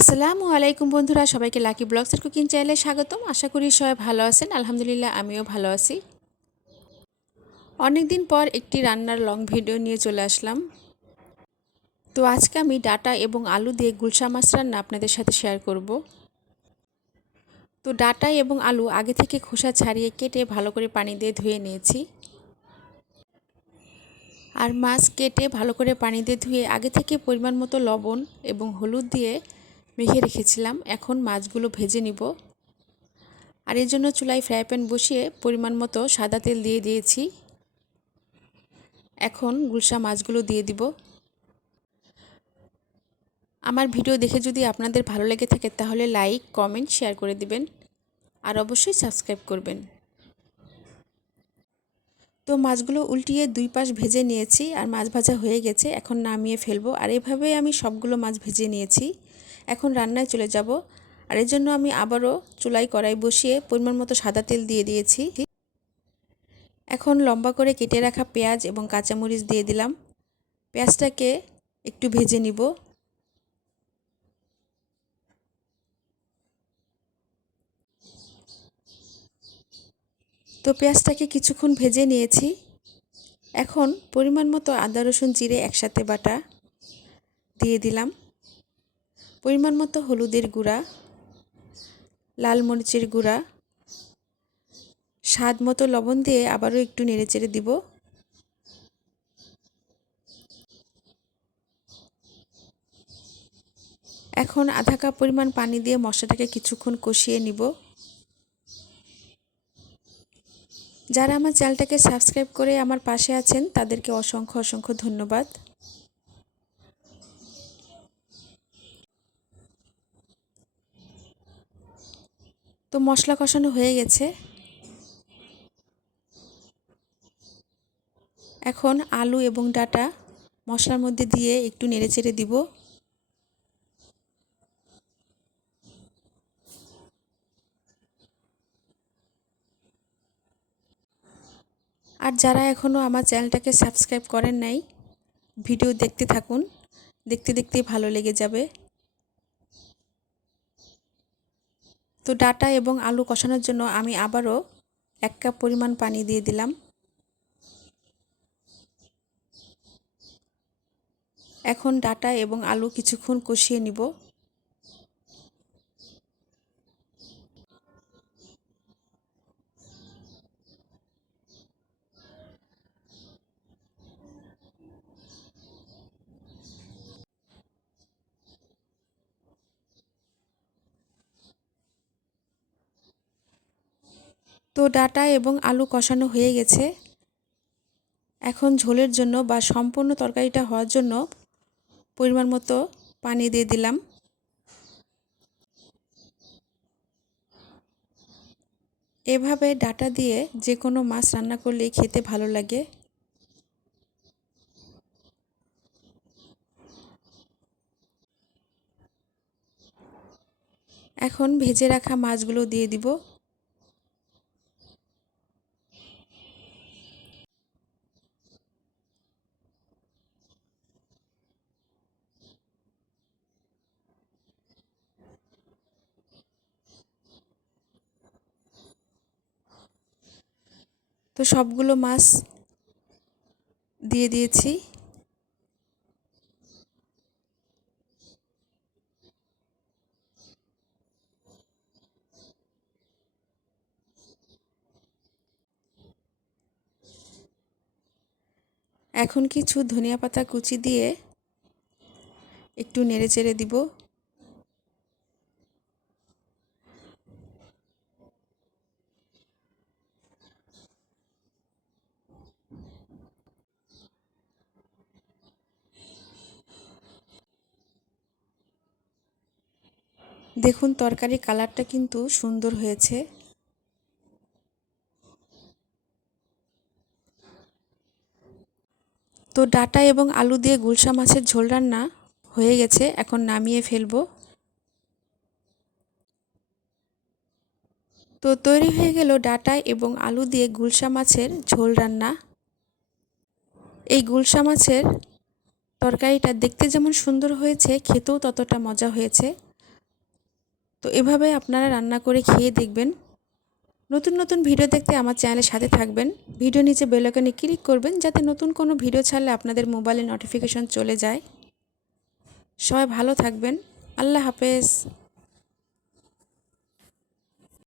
আসসালামু আলাইকুম বন্ধুরা, সবাইকে লাকি ব্লগসের কুকিং চ্যানেলে স্বাগতম। আশা করি সবাই ভালো আছেন। আলহামদুলিল্লাহ, আমিও ভালো আছি। অনেক দিন পর একটি রান্নার লং ভিডিও নিয়ে চলে আসলাম। তো আজকে আমি ডাটা এবং আলু দিয়ে গুলশা মাছ রান্না আপনাদের সাথে শেয়ার করব। তো ডাটা এবং আলু আগে থেকে খোসা ছাড়িয়ে কেটে ভালো করে পানি দিয়ে ধুয়ে নিয়েছি। আর মাছ কেটে ভালো করে পানি দিয়ে ধুয়ে আগে থেকে পরিমাণ মতো লবণ এবং হলুদ দিয়ে মেখে রেখেছিলাম। এখন মাছগুলো ভেজে নিব। আর এর জন্য চুলায় ফ্রাই প্যান বসিয়ে পরিমাণ মতো সাদা তেল দিয়ে দিয়েছি। এখন গুলশা মাছগুলো দিয়ে দিব। আমার ভিডিও দেখে যদি আপনাদের ভালো লেগে থাকে তাহলে লাইক, কমেন্ট, শেয়ার করে দিবেন। আর অবশ্যই সাবস্ক্রাইব করবেন। তো মাছগুলো উল্টিয়ে দুই পাশ ভেজে নিয়েছি আর মাছ ভাজা হয়ে গেছে। এখন নামিয়ে ফেলবো। আর এভাবেই আমি সবগুলো মাছ ভেজে নিয়েছি। এখন রান্নায় চলে যাব। আর এর জন্য আমি আবারও চুলায় কড়াই বসিয়ে পরিমাণ মতো সাদা তেল দিয়ে দিয়েছি। এখন লম্বা করে কেটে রাখা পেঁয়াজ এবং কাঁচামরিচ দিয়ে দিলাম। পেঁয়াজটাকে একটু ভেজে নিব। তো পেঁয়াজটাকে কিছুক্ষণ ভেজে নিয়েছি। এখন পরিমাণ মতো আদা রসুন জিরে একসাথে বাটা দিয়ে দিলাম। পরিমাণ মতো হলুদের গুঁড়া, লাল মরিচের গুঁড়া, স্বাদ মতো লবণ দিয়ে আবারও একটু নেড়েচেড়ে দিব। এখন আধা কাপ পরিমাণ পানি দিয়ে মশলাটাকে কিছুক্ষণ কষিয়ে নিব। যারা আমার চ্যানেলটাকে সাবস্ক্রাইব করে আমার পাশে আছেন তাদেরকে অসংখ্য অসংখ্য ধন্যবাদ। তো মশলা কষানো হয়ে গেছে। এখন আলু এবং ডাটা মশলার মধ্যে দিয়ে একটু নেড়েচেড়ে দিব। আর যারা এখনও আমার চ্যানেলটাকে সাবস্ক্রাইব করেন নাই, ভিডিও দেখতে থাকুন, দেখতে দেখতেই ভালো লেগে যাবে। তো ডাটা এবং আলু কষানোর জন্য আমি আবারও 1 কাপ পরিমাণ পানি দিয়ে দিলাম। এখন ডাটা এবং আলু কিছুক্ষণ কষিয়ে নিব। তো ডাটা এবং আলু কষানো হয়ে গেছে। এখন ঝোলের জন্য বা সম্পূর্ণ তরকারিটা হওয়ার জন্য পরিমাণ মতো পানি দিয়ে দিলাম। এভাবে ডাটা দিয়ে যে কোনো মাছ রান্না করলেই খেতে ভালো লাগে। এখন ভেজে রাখা মাছগুলো দিয়ে দিব। তো সবগুলো মাছ দিয়ে দিয়েছি। এখন কিছু ধনিয়া পাতা কুচি দিয়ে একটু নেড়েচেড়ে দিব। দেখুন তরকারি কালারটা কিন্তু সুন্দর হয়েছে। তো ডাটা এবং আলু দিয়ে গুলশা মাছের ঝোল রান্না হয়ে গেছে। এখন নামিয়ে ফেলবো। তো তৈরি হয়ে গেল ডাটা এবং আলু দিয়ে গুলশা মাছের ঝোল রান্না। এই গুলশা মাছের তরকারিটা দেখতে যেমন সুন্দর হয়েছে, খেতেও ততটা মজা হয়েছে। তো এভাবে আপনারা রান্না করে খেয়ে দেখবেন। নতুন নতুন ভিডিও দেখতে আমার চ্যানেলের সাথে থাকবেন। ভিডিও নিচে বেল আইকনে ক্লিক করবেন যাতে নতুন কোনো ভিডিও ছাড়লে আপনাদের মোবাইলে নোটিফিকেশন চলে যায়। সবাই ভালো থাকবেন। আল্লাহ হাফেজ।